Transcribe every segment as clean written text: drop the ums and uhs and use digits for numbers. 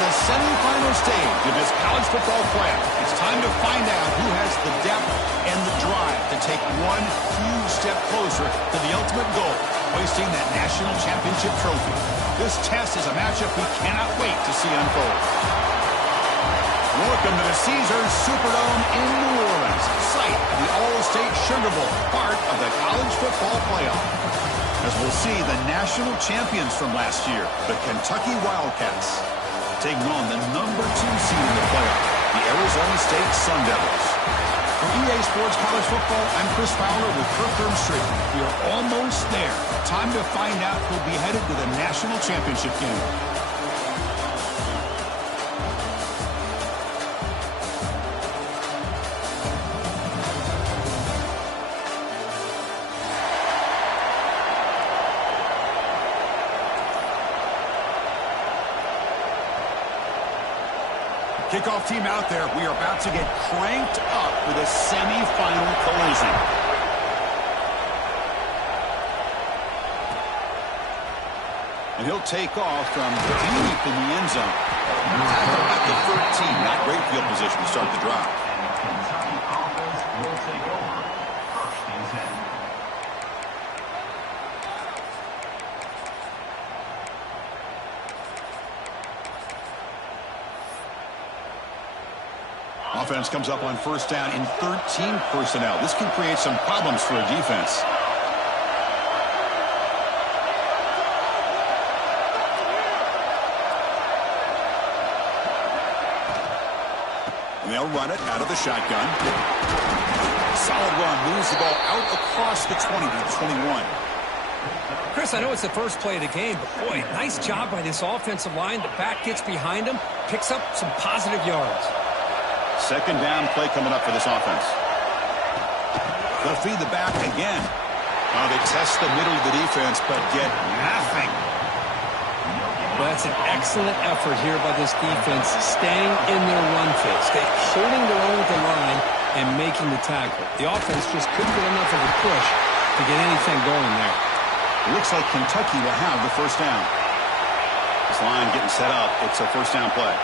the semifinal stage of this college football playoff. It's time to find out who has the depth and the drive to take one huge step closer to the ultimate goal, hoisting that national championship trophy. This test is a matchup we cannot wait to see unfold. Welcome to the Caesars Superdome in New Orleans, site of the All-State Sugar Bowl, part of the college football playoff. As we'll see, the national champions from last year, the Kentucky Wildcats, taking on the #2 seed in the playoff, the Arizona State Sun Devils. For EA Sports College Football, I'm Chris Fowler with Kirk Herbstreit. We are almost there. Time to find out who'll be headed to the national championship game. Kickoff team out there. We are about to get cranked up for the semifinal collision. And he'll take off from deep in the end zone. Tackle at the 13. Not great field position to start the drive. Will take over first and 10. Offense comes up on first down in 13 personnel. This can create some problems for a defense. And they'll run it out of the shotgun. Solid run. Moves the ball out across the 20 to the 21. Chris, I know it's the first play of the game, but boy, nice job by this offensive line. The back gets behind him, picks up some positive yards. Second down play coming up for this offense. They'll feed the back again. They test the middle of the defense, but get nothing. Well, that's an excellent effort here by this defense, staying in their run phase, holding their own at the line and making the tackle. The offense just couldn't get enough of a push to get anything going there. It looks like Kentucky will have the first down. This line getting set up. It's a first down play.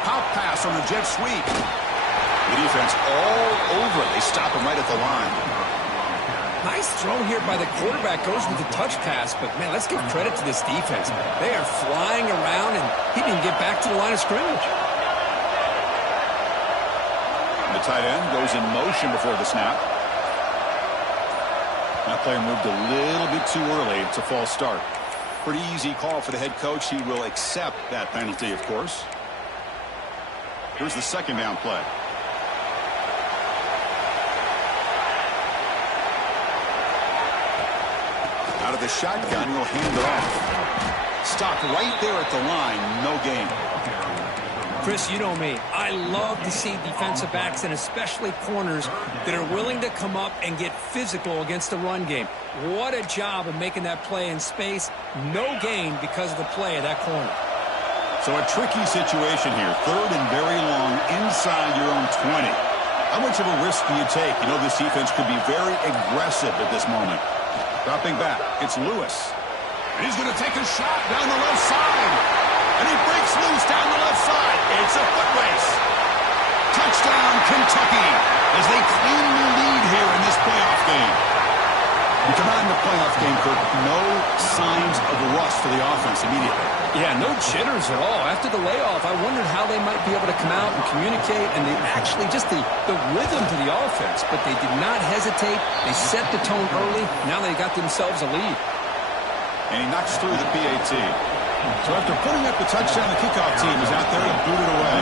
Pop pass on the jet sweep. The defense all over it. They stop him right at the line. Nice throw here by the quarterback. Goes with the touch pass, but man, let's give credit to this defense. They are flying around, and he didn't get back to the line of scrimmage. The tight end goes in motion before the snap. That player moved a little bit too early. It's a false start. Pretty easy call for the head coach. He will accept that penalty, of course. Here's the second down play. Out of the shotgun, he'll hand it off. Stopped right there at the line. No gain. Chris, you know me. I love to see defensive backs and especially corners that are willing to come up and get physical against the run game. What a job of making that play in space. No gain because of the play of that corner. So a tricky situation here. Third and very long inside your own 20. How much of a risk do you take? You know this defense could be very aggressive at this moment. Dropping back. It's Lewis. And he's going to take a shot down the left side. And he breaks loose down the left side. It's a foot race. Touchdown, Kentucky, as they claim the lead here in this playoff game. You come out in the playoff game, Kirk, no signs of rust for the offense immediately. Yeah, no jitters at all. After the layoff, I wondered how they might be able to come out and communicate, and they actually just the rhythm to the offense. But they did not hesitate. They set the tone early. Now they got themselves a lead. And he knocks through the PAT. So after putting up the touchdown, the kickoff team is out there to boot it away.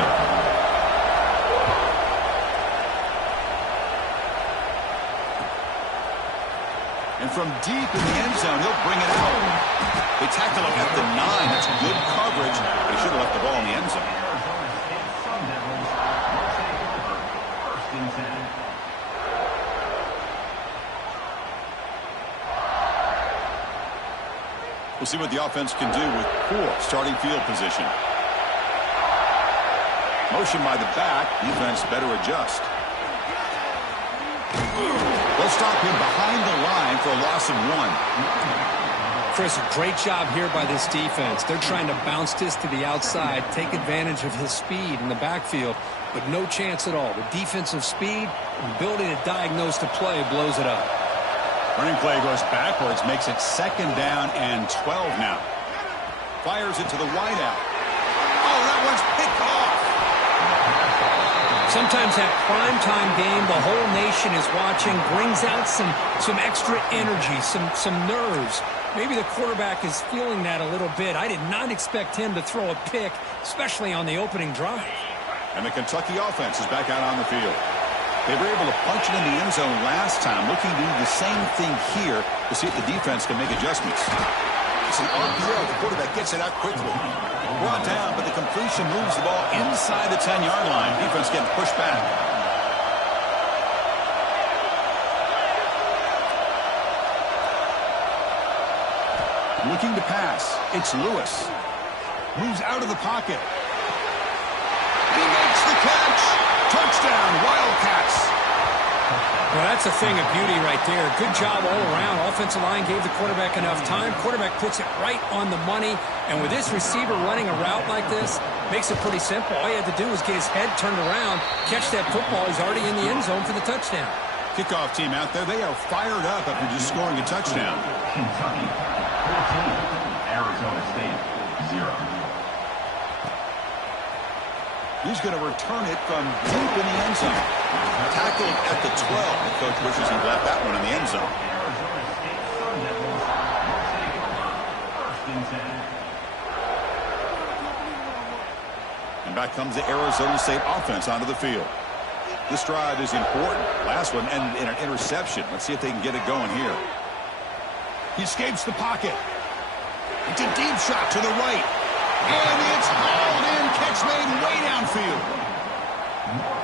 And from deep in the end zone, he'll bring it out. They tackle him at the 9. That's good coverage, but he should have left the ball in the end zone. First and 10. We'll see what the offense can do with poor starting field position. Motion by the back. Defense better adjust. They'll stop him behind the line for a loss of 1. Chris, great job here by this defense. They're trying to bounce this to the outside, take advantage of his speed in the backfield, but no chance at all. The defensive speed and ability to diagnose the play blows it up. Running play goes backwards, makes it 2nd down and 12 now. Fires it to the wideout. Oh, that one's picked off. Sometimes that primetime game, the whole nation is watching, brings out some extra energy, some nerves. Maybe the quarterback is feeling that a little bit. I did not expect him to throw a pick, especially on the opening drive. And the Kentucky offense is back out on the field. They were able to punch it in the end zone last time, looking to do the same thing here to see if the defense can make adjustments. It's an RPO. The quarterback gets it out quickly. Brought down, but the completion moves the ball inside the 10-yard line. Defense getting pushed back. Looking to pass. It's Lewis. Moves out of the pocket. He makes the catch. Touchdown, Wildcats. Well, that's a thing of beauty right there. Good job all around. Offensive line gave the quarterback enough time. Quarterback puts it right on the money. And with this receiver running a route like this, makes it pretty simple. All you had to do was get his head turned around, catch that football. He's already in the end zone for the touchdown. Kickoff team out there. They are fired up after just scoring a touchdown. Kentucky 14, Arizona State 0. He's going to return it from deep in the end zone. Tackled at the 12. The coach wishes he left that one in the end zone. Arizona State Sun Devils will take over 1st and 10. And back comes the Arizona State offense onto the field. This drive is important. Last one ended in an interception. Let's see if they can get it going here. He escapes the pocket. It's a deep shot to the right. And it's hauled in. Catch made way downfield.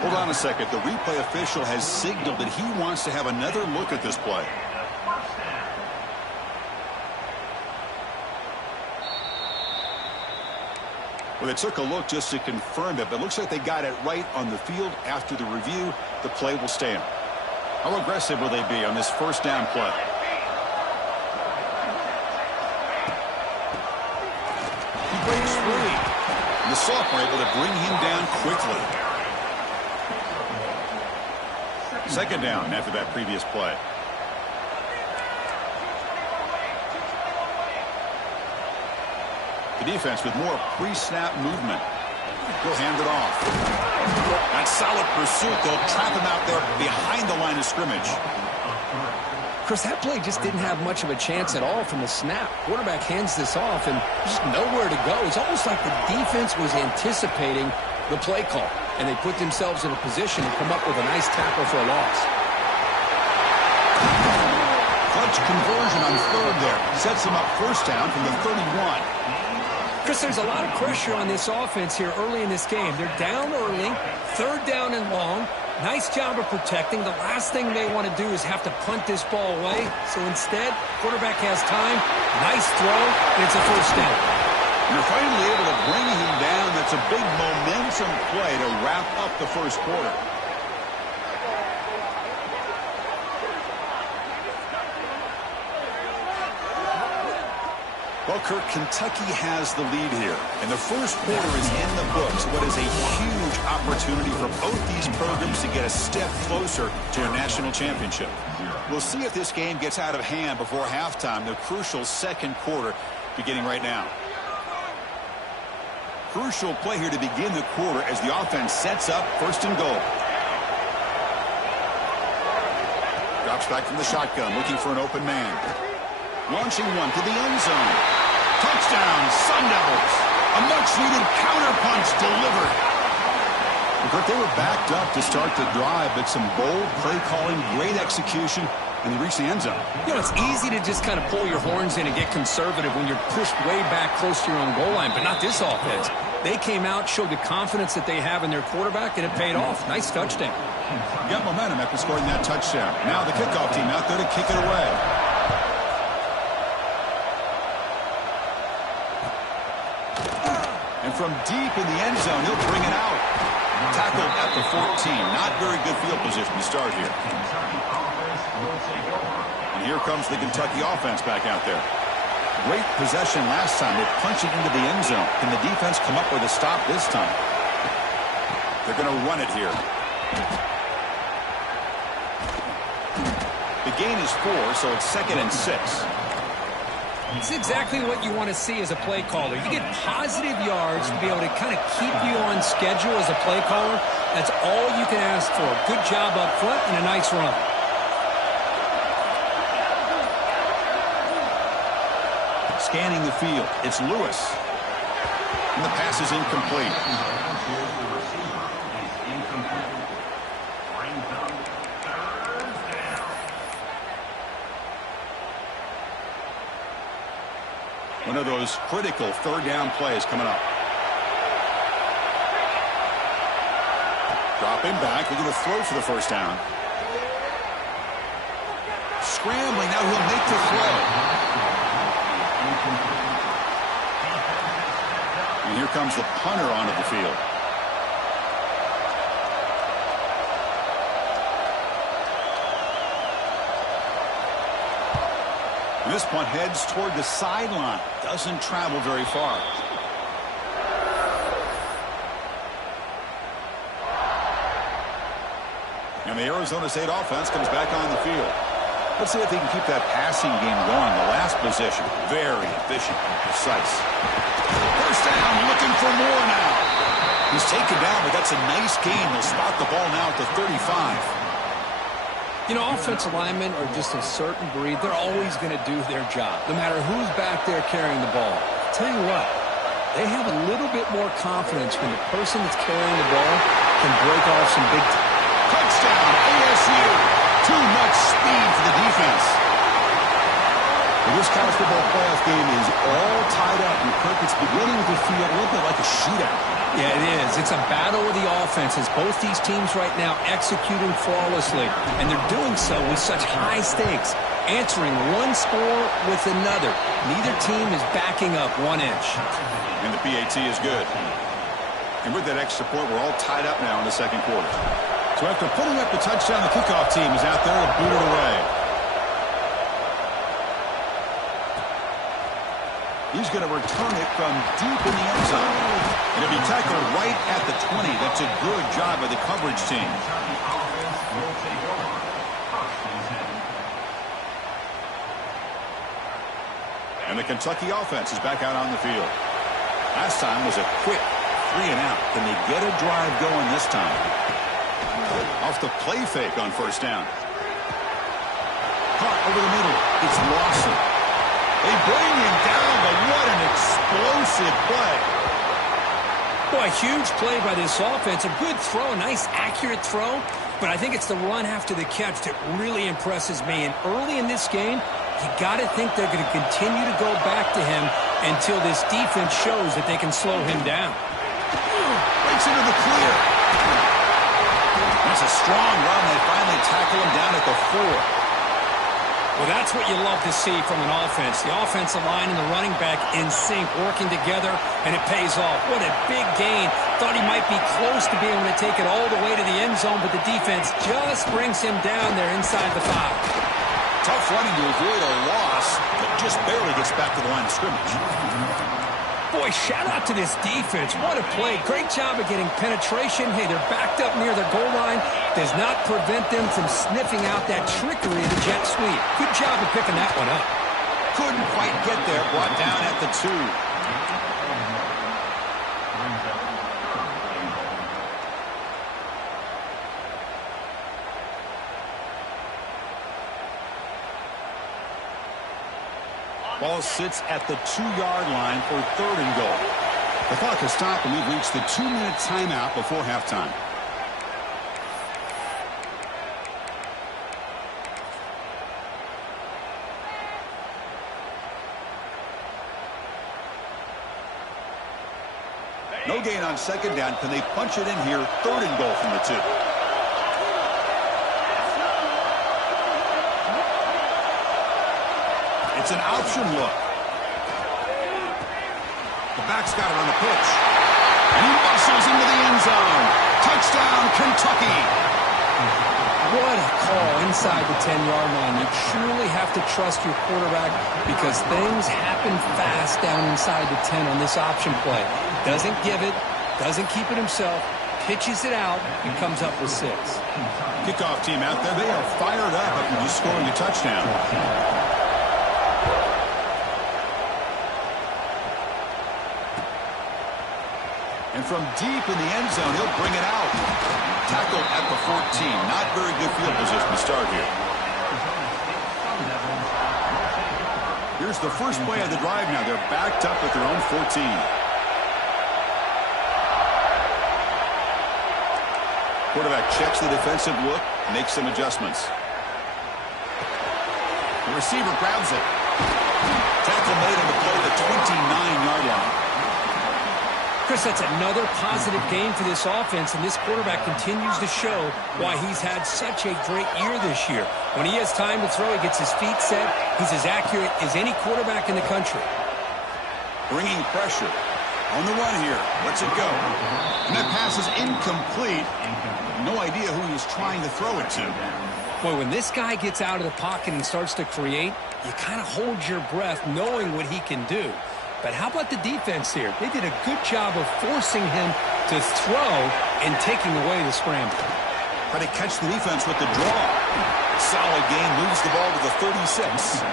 Hold on a second. The replay official has signaled that he wants to have another look at this play. Well, they took a look just to confirm it, but it looks like they got it right on the field. After the review, the play will stand. How aggressive will they be on this 1st down play? He breaks free. And the sophomore able to bring him down quickly. 2nd down after that previous play. The defense with more pre-snap movement. He'll hand it off. That solid pursuit. They'll trap him out there behind the line of scrimmage. Chris, that play just didn't have much of a chance at all from the snap. Quarterback hands this off and just nowhere to go. It's almost like the defense was anticipating the play call, and they put themselves in a position to come up with a nice tackle for a loss. Clutch conversion on 3rd there. Sets them up 1st down from the 31. Chris, there's a lot of pressure on this offense here early in this game. They're down early, 3rd down and long. Nice job of protecting. The last thing they want to do is have to punt this ball away. So instead, quarterback has time. Nice throw, and it's a 1st down. You're finally able to bring him down. That's a big momentum play to wrap up the 1st quarter. Well, Kirk, Kentucky has the lead here, and the 1st quarter is in the books. What is a huge opportunity for both these programs to get a step closer to a national championship. We'll see if this game gets out of hand before halftime, the crucial 2nd quarter beginning right now. Crucial play here to begin the quarter as the offense sets up 1st and goal. Drops back from the shotgun, looking for an open man. Launching one to the end zone. Touchdown, Sun Devils. A much-needed counterpunch delivered. But they were backed up to start the drive, but some bold play calling, great execution, and they reached the end zone. You know, it's easy to just kind of pull your horns in and get conservative when you're pushed way back close to your own goal line, but not this offense. They came out, showed the confidence that they have in their quarterback, and it paid off. Nice touchdown. Got momentum after scoring that touchdown. Now the kickoff team out there to kick it away. And from deep in the end zone, he'll bring it out. Tackled at the 14. Not very good field position to start here. And here comes the Kentucky offense back out there. Great possession last time. They're punching into the end zone. Can the defense come up with a stop this time? They're going to run it here. The gain is 4, so it's 2nd and 6. It's exactly what you want to see as a play caller. You get positive yards to be able to kind of keep you on schedule as a play caller. That's all you can ask for. Good job up front and a nice run. Scanning the field. It's Lewis. And the pass is incomplete. One of those critical third down plays coming up. Dropping back, looking to throw for the first down. Scrambling, now he'll make the throw. And here comes the punter onto the field. This punt heads toward the sideline. Doesn't travel very far. And the Arizona State offense comes back on the field. Let's see if they can keep that passing game going. The last possession, very efficient and precise. First down, looking for more now. He's taken down, but that's a nice gain. They'll spot the ball now at the 35. You know, offensive linemen are just a certain breed. They're always going to do their job, no matter who's back there carrying the ball. I'll tell you what, they have a little bit more confidence when the person that's carrying the ball can break off some big time. Touchdown, ASU. Too much speed for the defense. Well, this college football playoff game is all tied up, and Kirk, it's beginning to feel a little bit like a shootout. Yeah, it is. It's a battle of the offenses. Both these teams right now executing flawlessly, and they're doing so with such high stakes, answering one score with another. Neither team is backing up 1 inch. And the PAT is good. And with that extra point, we're all tied up now in the second quarter. So after putting up the touchdown, the kickoff team is out there to boot it away. He's going to return it from deep in the end zone. And it'll be tackled right at the 20. That's a good job by the coverage team. And the Kentucky offense is back out on the field. Last time was a quick 3 and out. Can they get a drive going this time? Off the play fake on first down. Caught over the middle. It's Lawson. They bring him down, but what an explosive play. Boy, huge play by this offense. A good throw, a nice accurate throw. But I think it's the run after the catch that really impresses me. And early in this game, you got to think they're going to continue to go back to him until this defense shows that they can slow him down. Breaks into the clear. That's a strong run. They finally tackle him down at the 4. Well, that's what you love to see from an offense. The offensive line and the running back in sync, working together, and it pays off. What a big gain. Thought he might be close to being able to take it all the way to the end zone, but the defense just brings him down there inside the 5. Tough running to avoid a loss, but just barely gets back to the line of scrimmage. Boy, shout out to this defense. What a play. Great job of getting penetration. Hey, they're backed up near their goal line. Does not prevent them from sniffing out that trickery of the jet sweep. Good job of picking that one up. Couldn't quite get there. Brought down at the 2. Ball sits at the 2-yard line for 3rd and goal. The clock has stopped, and we've reached the 2-minute timeout before halftime. No gain on 2nd down. Can they punch it in here? 3rd and goal from the 2. It's an option look. The back's got it on the pitch. And he muscles into the end zone. Touchdown, Kentucky. What a call inside the 10-yard line. You truly have to trust your quarterback because things happen fast down inside the 10 on this option play. Doesn't give it, doesn't keep it himself, pitches it out, and comes up with 6. Kickoff team out there, they are fired up after just scoring a touchdown. And from deep in the end zone, he'll bring it out. Tackled at the 14. Not very good field position to start here. Here's the first play of the drive now. They're backed up at their own 14. Quarterback checks the defensive look, makes some adjustments. The receiver grabs it. Tackle made on the play at the 29-yard line. Chris, that's another positive game for this offense, and this quarterback continues to show why he's had such a great year this year. When he has time to throw, he gets his feet set. He's as accurate as any quarterback in the country. Bringing pressure. On the run here. Lets it go. And that pass is incomplete. No idea who he was trying to throw it to. Boy, when this guy gets out of the pocket and starts to create, you kind of hold your breath knowing what he can do. But how about the defense here? They did a good job of forcing him to throw and taking away the scramble. Try to catch the defense with the draw. Solid game, moves the ball to the 36.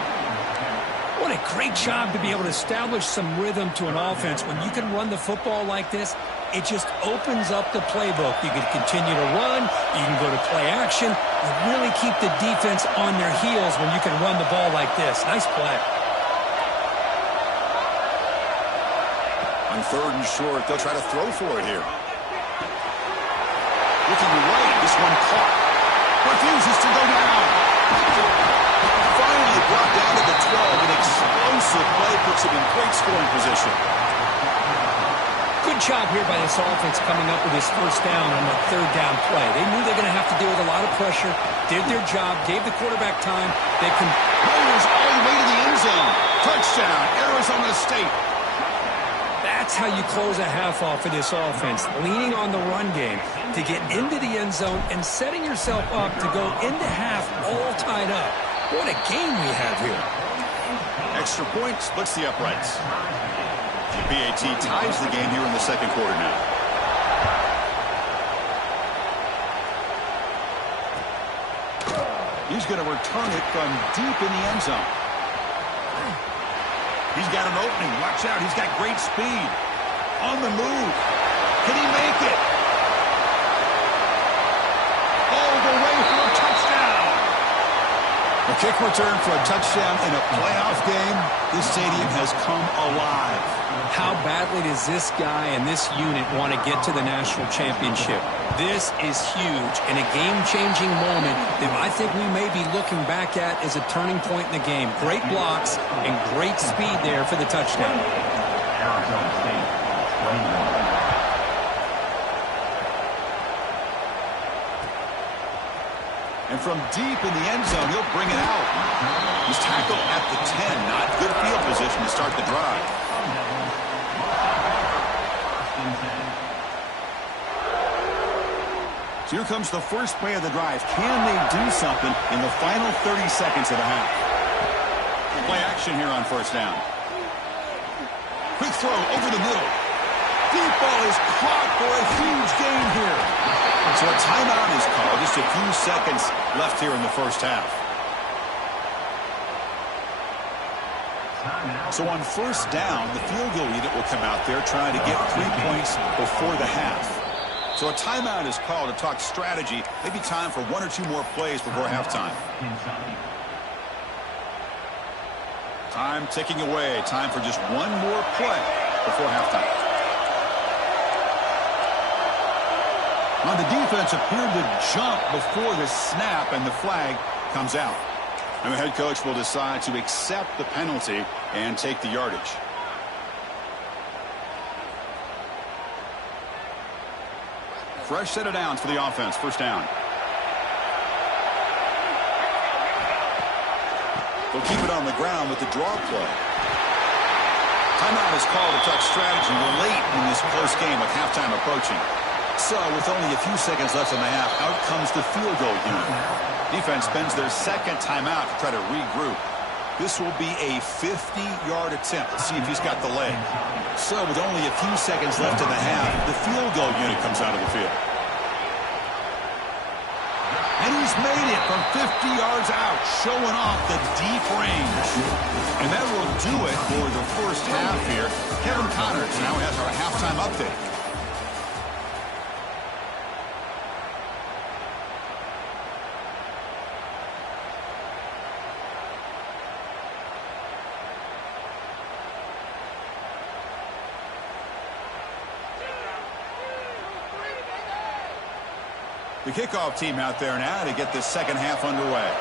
What a great job to be able to establish some rhythm to an offense. When you can run the football like this, it just opens up the playbook. You can continue to run. You can go to play action. You really keep the defense on their heels when you can run the ball like this. Nice play. On 3rd and short, they'll try to throw for it here. Looking right, this one caught. Refuses to go down. Finally brought down to the 12. An explosive play puts him in great scoring position. Good job here by this offense coming up with this first down on the 3rd down play. They knew they were going to have to deal with a lot of pressure, did their job, gave the quarterback time. They can Rolls all the way to the end zone. Touchdown, Arizona State. That's how you close a half off of this offense, leaning on the run game to get into the end zone and setting yourself up to go into half all tied up. What a game we have here. Extra point splits the uprights. The PAT ties the game here in the 2nd quarter now. He's going to return it from deep in the end zone. He's got an opening. Watch out. He's got great speed. On the move. Can he make it? All the way for a touchdown. A kick return for a touchdown in a playoff game. This stadium has come alive. How badly does this guy and this unit want to get to the national championship? This is huge and a game-changing moment that I think we may be looking back at as a turning point in the game. Great blocks and great speed there for the touchdown. Arizona State, 21. And from deep in the end zone, he'll bring it out. He's tackled at the 10. Not good field position to start the drive. So here comes the first play of the drive. Can they do something in the final 30 seconds of the half? Play action here on 1st down. Quick throw over the middle. Deep ball is caught for a huge gain here. So a timeout is called. Just a few seconds left here in the 1st half. So on 1st down, the field goal unit will come out there trying to get 3 points before the half. So a timeout is called to talk strategy. Maybe time for 1 or 2 more plays before halftime. Time ticking away. Time for just 1 more play before halftime. Now the defense appeared to jump before the snap, and the flag comes out. And the head coach will decide to accept the penalty and take the yardage. Fresh set of downs for the offense. 1st down. They'll keep it on the ground with the draw play. Timeout is called to talk strategy late in this close game with halftime approaching. So, with only a few seconds left in the half, out comes the field goal unit. Defense spends their second timeout to try to regroup. This will be a 50-yard attempt. Let's see if he's got the leg. So, with only a few seconds left in the half, the field goal unit comes out of the field. And he's made it from 50 yards out, showing off the deep range. And that will do it for the first half here. Kevin Connors now has our halftime update. The kickoff team out there now to get this second half underway.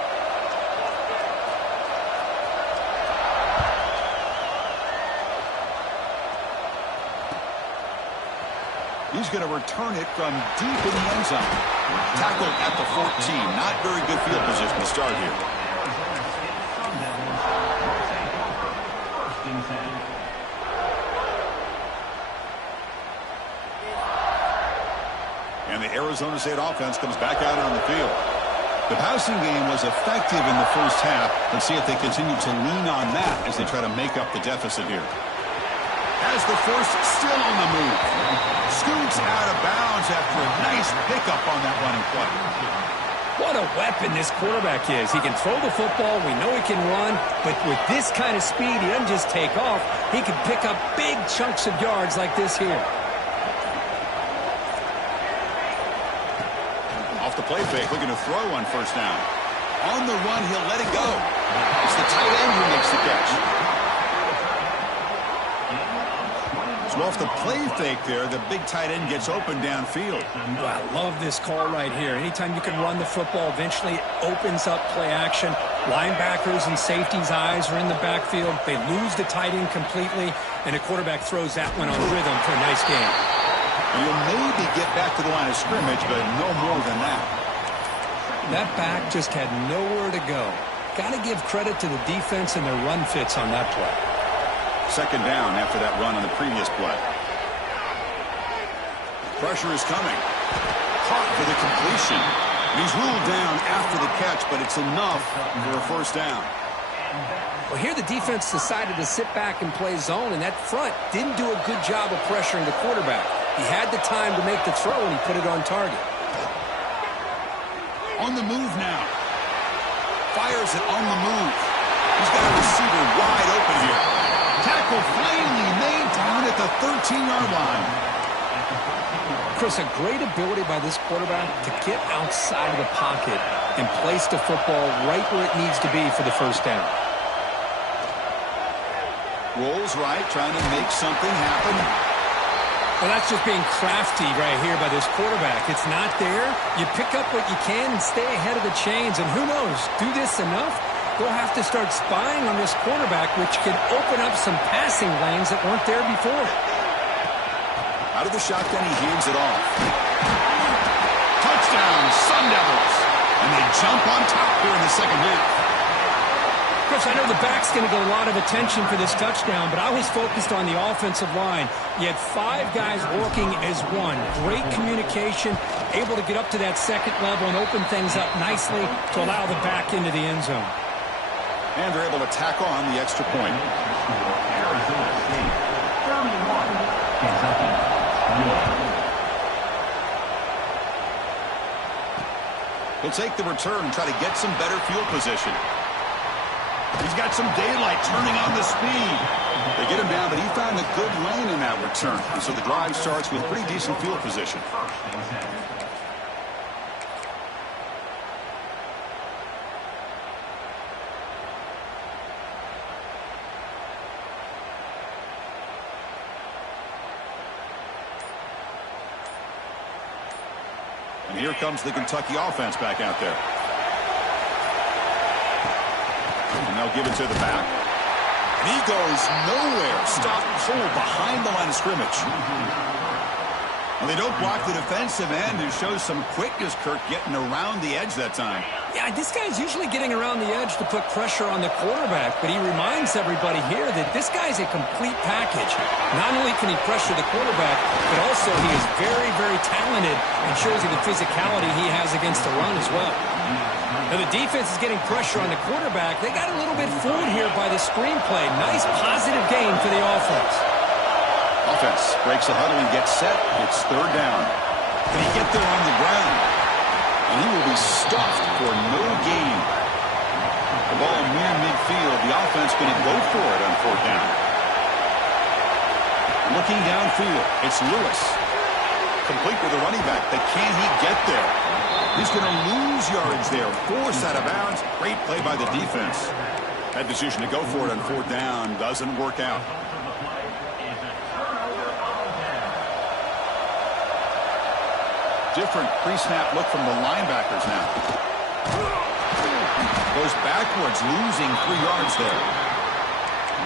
He's going to return it from deep in the end zone. Tackled at the 14. Not very good field position to start here. And the Arizona State offense comes back out on the field. The passing game was effective in the first half. Let's see if they continue to lean on that as they try to make up the deficit here. As the first still on the move. Scoots out of bounds after a nice pickup on that running play. What a weapon this quarterback is. He can throw the football. We know he can run. But with this kind of speed, he doesn't just take off. He can pick up big chunks of yards like this here. Off the play fake, looking to throw on first down. On the run, he'll let it go. It's the tight end who makes the catch. So off the play fake there, the big tight end gets open downfield. Oh, I love this call right here. Anytime you can run the football, eventually it opens up play action. Linebackers and safeties' eyes are in the backfield. They lose the tight end completely, and the quarterback throws that one on rhythm for a nice game. You'll maybe get back to the line of scrimmage, but no more than that. That back just had nowhere to go. Got to give credit to the defense and their run fits on that play. Second down after that run on the previous play. Pressure is coming. Caught for the completion. He's ruled down after the catch, but it's enough for a first down. Well, here the defense decided to sit back and play zone, and that front didn't do a good job of pressuring the quarterback. He had the time to make the throw, and he put it on target. On the move now. Fires it on the move. He's got a receiver wide open here. Tackle finally made down at the 13-yard line. Chris, a great ability by this quarterback to get outside of the pocket and place the football right where it needs to be for the first down. Rolls right, trying to make something happen. Well, that's just being crafty right here by this quarterback. It's not there. You pick up what you can and stay ahead of the chains. And who knows, do this enough, they'll have to start spying on this quarterback, which could open up some passing lanes that weren't there before. Out of the shotgun, he hands it off. Touchdown, Sun Devils. And they jump on top here in the second half. Chris, I know the back's going to get a lot of attention for this touchdown, but I was focused on the offensive line. You had 5 guys working as one. Great communication, able to get up to that second level and open things up nicely to allow the back into the end zone. And they're able to tackle on the extra point. Arizona State, 31, Kentucky, 21. He'll take the return and try to get some better field position. He's got some daylight turning on the speed. They get him down, but he found a good lane in that return. So the drive starts with pretty decent field position. And here comes the Kentucky offense back out there. And they'll give it to the back. And he goes nowhere. Stopped cold behind the line of scrimmage. Well, they don't block the defensive end, who shows some quickness, Kirk, getting around the edge that time. Yeah, this guy's usually getting around the edge to put pressure on the quarterback, but he reminds everybody here that this guy's a complete package. Not only can he pressure the quarterback, but also he is very, very talented and shows you the physicality he has against the run as well. Now the defense is getting pressure on the quarterback. They got a little bit fooled here by the screenplay. Nice positive gain for the offense. Offense breaks the huddle and gets set. It's third down. Can he get there on the ground? And he will be stuffed for no gain. The ball near midfield. The offense going to go for it on fourth down. Looking downfield, it's Lewis. Complete with the running back, but can he get there? He's going to lose yards there. Forced out of bounds. Great play by the defense. That decision to go for it on fourth down doesn't work out. Different pre-snap look from the linebackers now. Goes backwards, losing 3 yards there.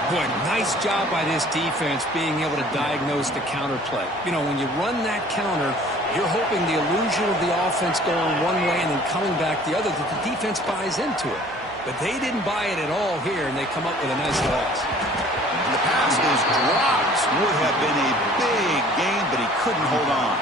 Boy, nice job by this defense being able to diagnose the counterplay. You know, when you run that counter, you're hoping the illusion of the offense going one way and then coming back the other, that the defense buys into it. But they didn't buy it at all here, and they come up with a nice loss. And the pass is dropped. Would have been a big gain, but he couldn't hold on.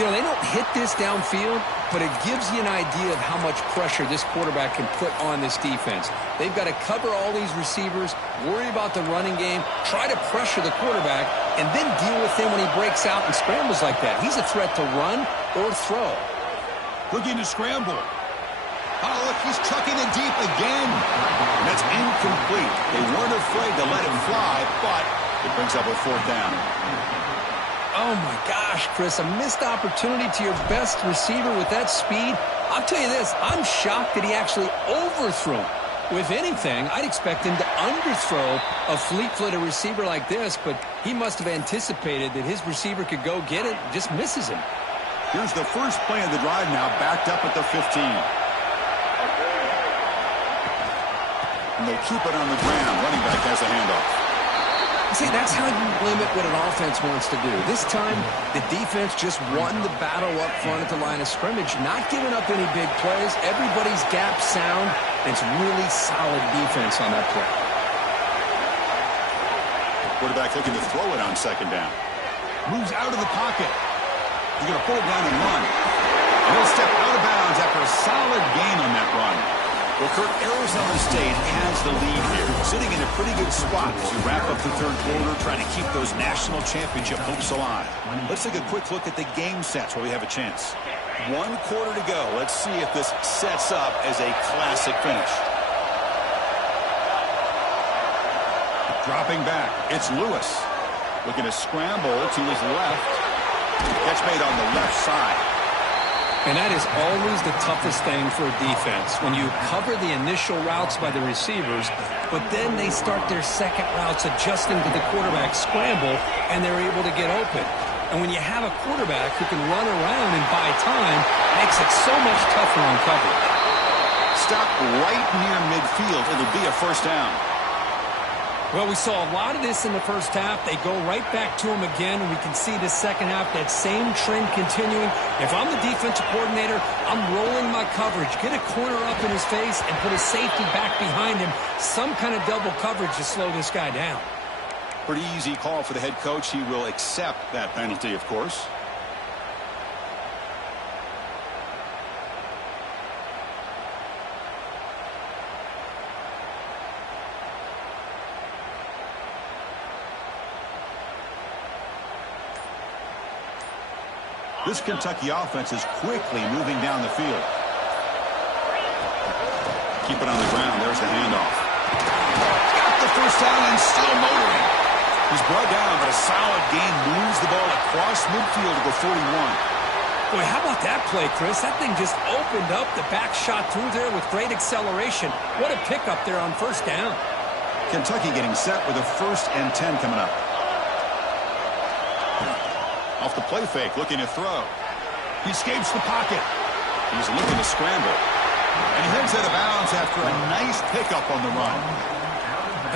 You know, they don't hit this downfield, but it gives you an idea of how much pressure this quarterback can put on this defense. They've got to cover all these receivers, worry about the running game, try to pressure the quarterback, and then deal with him when he breaks out and scrambles like that. He's a threat to run or throw. Looking to scramble. Oh, look, he's trucking it deep again. And that's incomplete. They weren't afraid to let him fly, but it brings up a fourth down. Oh, my gosh, Chris, a missed opportunity to your best receiver with that speed. I'll tell you this, I'm shocked that he actually overthrew him. With anything, I'd expect him to underthrow a fleet-footed receiver like this, but he must have anticipated that his receiver could go get it and just misses him. Here's the first play of the drive now, backed up at the 15. And they keep it on the ground. Running back has a handoff. See, that's how you limit what an offense wants to do. This time, the defense just won the battle up front at the line of scrimmage, not giving up any big plays. Everybody's gap sound. It's really solid defense on that play. Quarterback looking to throw it on second down. Moves out of the pocket. He's going to pull it down and run. And he'll step out of bounds after a solid gain on that run. Well, Kirk, Arizona State has the lead here, sitting in a pretty good spot as we wrap up the third quarter, trying to keep those national championship hopes alive. Let's take a quick look at the game sets while we have a chance. 1 quarter to go. Let's see if this sets up as a classic finish. Dropping back, it's Lewis. Looking to scramble to his left. Catch made on the left side. And that is always the toughest thing for a defense, when you cover the initial routes by the receivers, but then they start their second routes adjusting to the quarterback scramble, and they're able to get open. And when you have a quarterback who can run around and buy time, it makes it so much tougher on coverage. Stop right near midfield. It'll be a first down. Well, we saw a lot of this in the first half. They go right back to him again, and we can see the second half, that same trend continuing. If I'm the defensive coordinator, I'm rolling my coverage. Get a corner up in his face and put a safety back behind him. Some kind of double coverage to slow this guy down. Pretty easy call for the head coach. He will accept that penalty, of course. This Kentucky offense is quickly moving down the field. Keep it on the ground. There's the handoff. Got the first down and still motoring. He's brought down, but a solid gain moves the ball across midfield to go 41. Boy, how about that play, Chris? That thing just opened up. The back shot through there with great acceleration. What a pickup there on first down. Kentucky getting set with a 1st and 10 coming up. Off the play fake, looking to throw. He escapes the pocket. He's looking to scramble. And he heads out of bounds after a nice pickup on the run.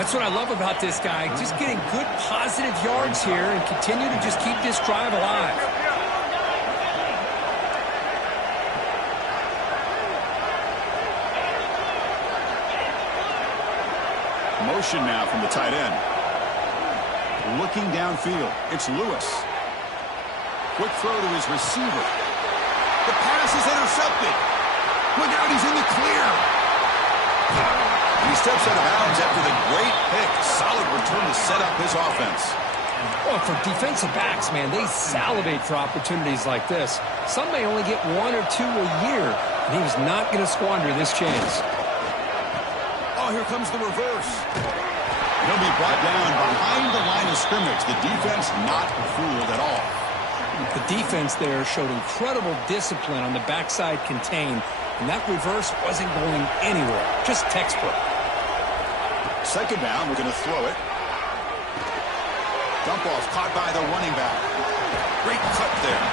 That's what I love about this guy. Just getting good positive yards here and continue to just keep this drive alive. Motion now from the tight end. Looking downfield, it's Lewis. Quick throw to his receiver. The pass is intercepted. Look out, he's in the clear. And he steps out of bounds after the great pick. Solid return to set up his offense. Well, for defensive backs, man, they salivate for opportunities like this. Some may only get 1 or 2 a year, and he was not going to squander this chance. Oh, here comes the reverse. He'll be brought down behind the line of scrimmage. The defense not fooled at all. The defense there showed incredible discipline on the backside contained, and that reverse wasn't going anywhere. Just textbook. Second down, we're going to throw it. Dump off caught by the running back. Great cut there.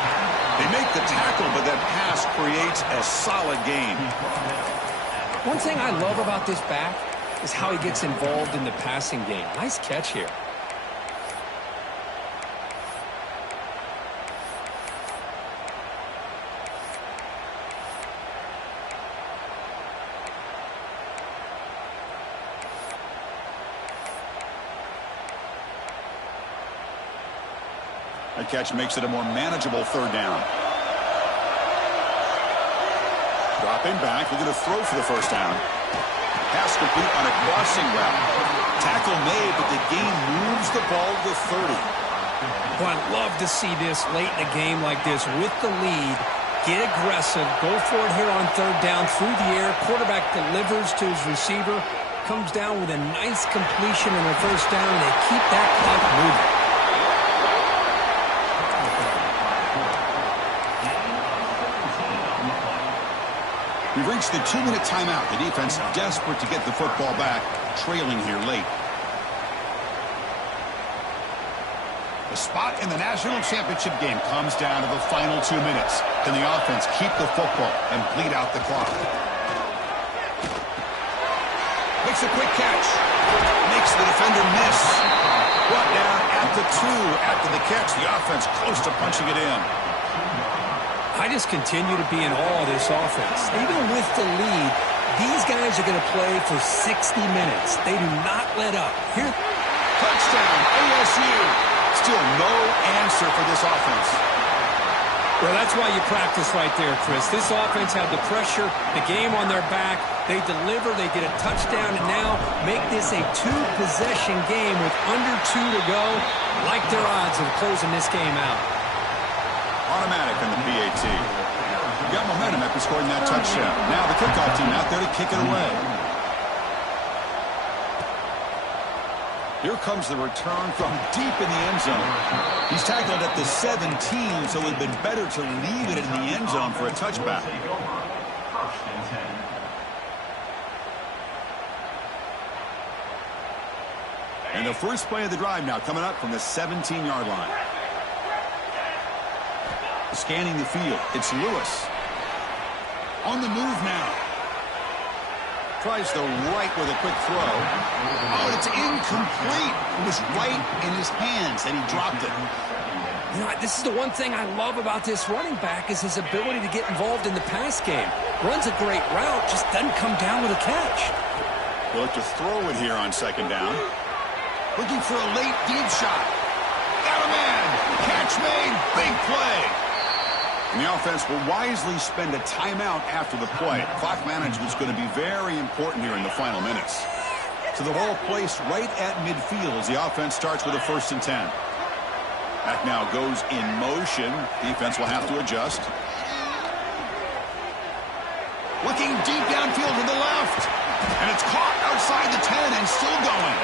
They make the tackle, but that pass creates a solid gain. One thing I love about this back is how he gets involved in the passing game. Nice catch here. That catch makes it a more manageable third down. Dropping back, we're going to throw for the first down. Pass complete on a crossing route. Tackle made, but the game moves the ball to 30. Well, I'd love to see this late in a game like this with the lead. Get aggressive. Go for it here on third down through the air. Quarterback delivers to his receiver. Comes down with a nice completion and a first down, and they keep that clock moving. We've reached the 2-minute timeout. The defense desperate to get the football back, trailing here late. The spot in the national championship game comes down to the final 2 minutes. Can the offense keep the football and bleed out the clock? Makes a quick catch. Makes the defender miss. Brought down at the 2 after the catch. The offense close to punching it in. I just continue to be in awe of this offense. Even with the lead, these guys are going to play for 60 minutes. They do not let up. Here, touchdown, ASU. Still no answer for this offense. Well, that's why you practice right there, Chris. This offense had the pressure, the game on their back. They deliver, they get a touchdown, and now make this a 2-possession game with under 2 to go. Like their odds of closing this game out. Automatic on the PAT. You got momentum after scoring that touchdown. Now the kickoff team out there to kick it away. Here comes the return from deep in the end zone. He's tackled at the 17, so it would have been better to leave it in the end zone for a touchback. And the first play of the drive now coming up from the 17-yard line. Scanning the field, it's Lewis. On the move now. Tries the right with a quick throw. Oh, it's incomplete. It was right in his hands, and he dropped it. You know, this is the one thing I love about this running back is his ability to get involved in the pass game. Runs a great route, just doesn't come down with a catch. We'll have to throw it here on second down. Looking for a late deep shot. Got a man. Catch made. Big play. And the offense will wisely spend a timeout after the play. Clock management is going to be very important here in the final minutes. So the ball placed right at midfield as the offense starts with a 1st and 10. Back now goes in motion. Defense will have to adjust. Looking deep downfield to the left. And it's caught outside the 10 and still going.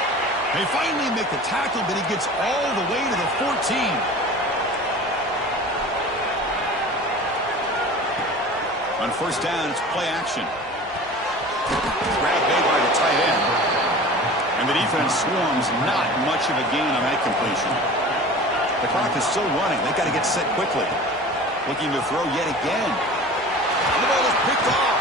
They finally make the tackle, but he gets all the way to the 14. On first down, it's play action. Grab made by the tight end. And the defense swarms, not much of a gain on that completion. The clock is still running. They've got to get set quickly. Looking to throw yet again. And the ball is picked off.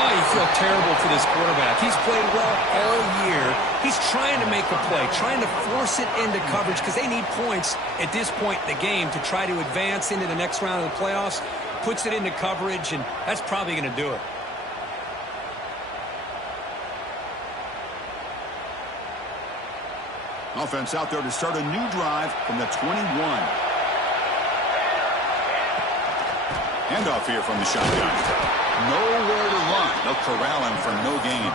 Oh, you feel terrible for this quarterback. He's played well all year. He's trying to make a play, trying to force it into coverage because they need points at this point in the game to try to advance into the next round of the playoffs. Puts it into coverage, and that's probably going to do it. Offense out there to start a new drive from the 21. Handoff here from the shotgun. Nowhere to run. They'll corral him for no gain.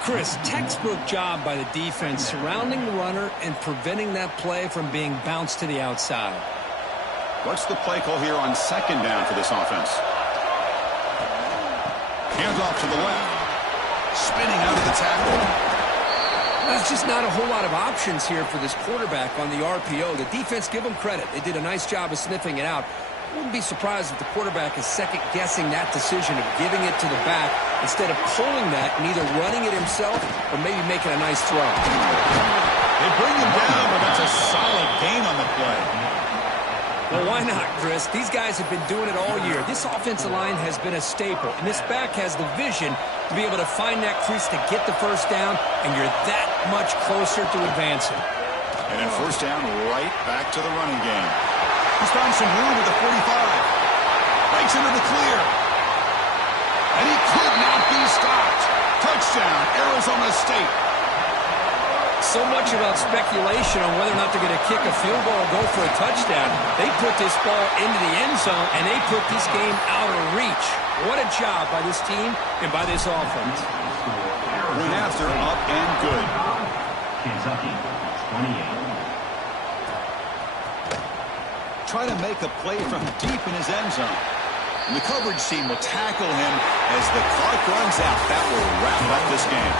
Chris, textbook job by the defense surrounding the runner and preventing that play from being bounced to the outside. What's the play call here on second down for this offense? Handoff to the left. Spinning out of the tackle. That's just not a whole lot of options here for this quarterback on the RPO. The defense, give them credit. They did a nice job of sniffing it out. Wouldn't be surprised if the quarterback is second-guessing that decision of giving it to the back instead of pulling that and either running it himself or maybe making a nice throw. They bring him down, but that's a solid gain on the play. Well, why not, Chris? These guys have been doing it all year. This offensive line has been a staple, and this back has the vision to be able to find that crease to get the first down, and you're that much closer to advancing. And in first down, right back to the running game. He's found some room with the 45. Breaks into the clear. And he could not be stopped. Touchdown, Arizona State. So much about speculation on whether or not they're going to kick a field goal or go for a touchdown. They put this ball into the end zone, and they put this game out of reach. What a job by this team and by this offense. Went after, up and good. Kentucky, 28. Try to make a play from deep in his end zone. And the coverage team will tackle him as the clock runs out. That will wrap up this game.